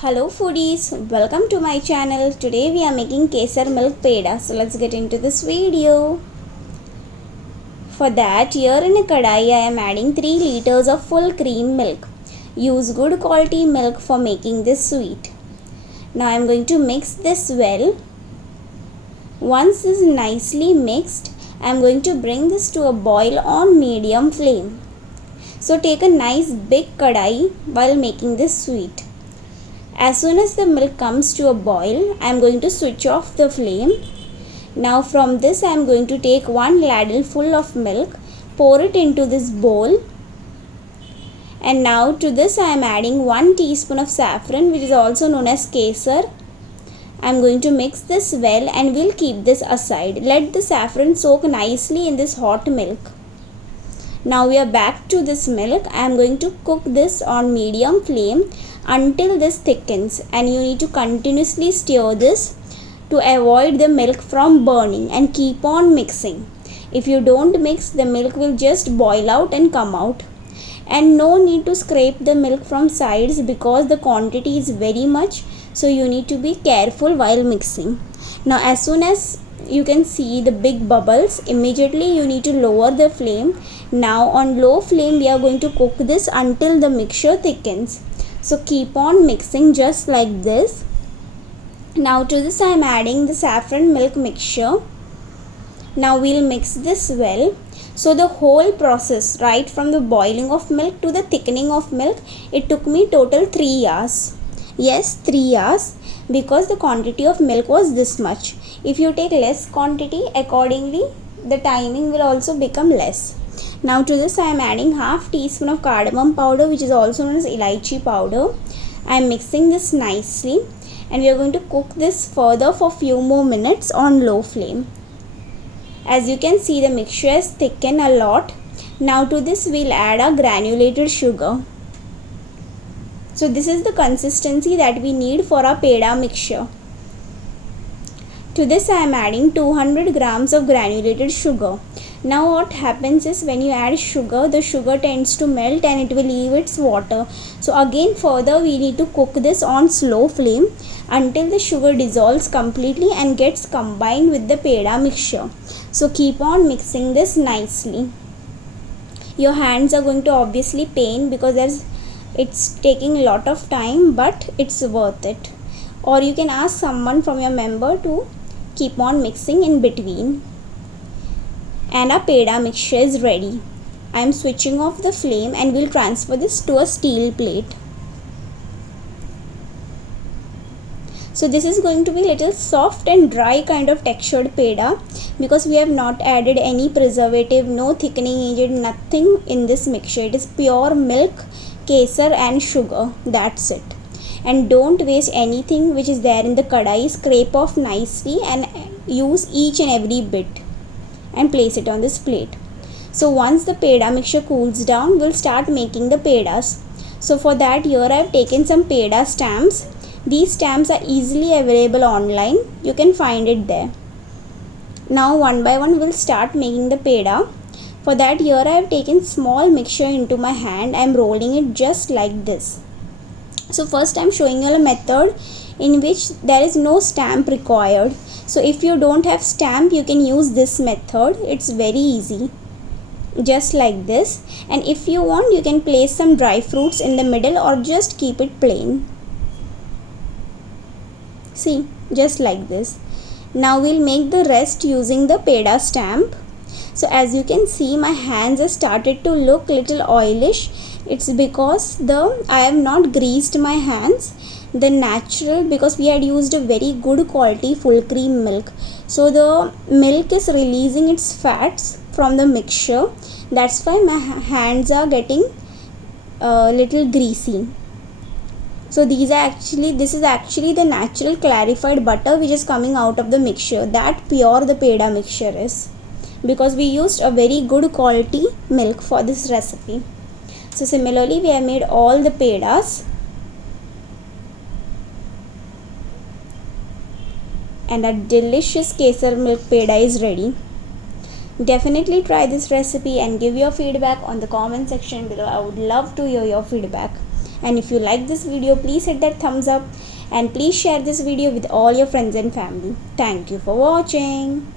Hello foodies, welcome to my channel. Today we are making kesar milk peda. So let's get into this video. For that, here in a kadai I am adding 3 liters of full cream milk. Use good quality milk for making this sweet. Now I am going to mix this well. Once this is nicely mixed, I am going to bring this to a boil on medium flame. So take a nice big kadai while making this sweet. As soon as the milk comes to a boil, I am going to switch off the flame. Now from this I am going to take 1 ladle full of milk, pour it into this bowl. And now to this I am adding 1 teaspoon of saffron, which is also known as kesar. I am going to mix this well and we'll keep this aside. Let the saffron soak nicely in this hot milk. Now we are back to this milk. I am going to cook this on medium flame until this thickens, and you need to continuously stir this to avoid the milk from burning and keep on mixing. If you don't mix, the milk will just boil out and come out. And no need to scrape the milk from sides because the quantity is very much, so you need to be careful while mixing. Now as soon as you can see the big bubbles, immediately you need to lower the flame. Now on low flame we are going to cook this until the mixture thickens. So keep on mixing just like this. Now to this I am adding the saffron milk mixture. Now we'll mix this well. So the whole process, right from the boiling of milk to the thickening of milk, it took me total 3 hours. Yes, 3 hours, because the quantity of milk was this much. If you take less quantity, accordingly the timing will also become less. Now to this I am adding half teaspoon of cardamom powder, which is also known as elaichi powder. I am mixing this nicely and we are going to cook this further for few more minutes on low flame. As you can see, the mixture has thickened a lot. Now to this we'll add a granulated sugar. So this is the consistency that we need for our peda mixture. To this I am adding 200 grams of granulated sugar. Now what happens is, when you add sugar, the sugar tends to melt and it will leave its water. So again further we need to cook this on slow flame until the sugar dissolves completely and gets combined with the peda mixture. So keep on mixing this nicely. Your hands are going to obviously pain because it's taking a lot of time, but it's worth it. Or you can ask someone from your member to keep on mixing in between. And our peda mixture is ready. I am switching off the flame and we'll transfer this to a steel plate. So this is going to be little soft and dry kind of textured peda because we have not added any preservative, no thickening agent, nothing in this mixture. It is pure milk, kesar and sugar. That's it. And don't waste anything which is there in the kadai. Scrape off nicely and use each and every bit and place it on this plate. So once the peda mixture cools down, we'll start making the pedas. So for that, here I have taken some peda stamps. These stamps are easily available online. You can find it there. Now one by one we'll start making the peda. For that, here I have taken small mixture into my hand. I am rolling it just like this. So first I am showing you a method in which there is no stamp required. So if you don't have stamp, you can use this method. It's very easy. Just like this. And if you want, you can place some dry fruits in the middle or just keep it plain. See, just like this. Now we'll make the rest using the peda stamp. So as you can see, my hands have started to look little oilish. It's because I have not greased my hands. The natural, because we had used a very good quality full cream milk. So the milk is releasing its fats from the mixture. That's why my hands are getting little greasy. So this is actually the natural clarified butter which is coming out of the mixture. That pure the peda mixture is, because we used a very good quality milk for this recipe. So similarly we have made all the pedas. And a delicious kesar milk peda is ready. Definitely try this recipe and give your feedback on the comment section below. I would love to hear your feedback. And if you like this video, please hit that thumbs up and please share this video with all your friends and family. Thank you for watching.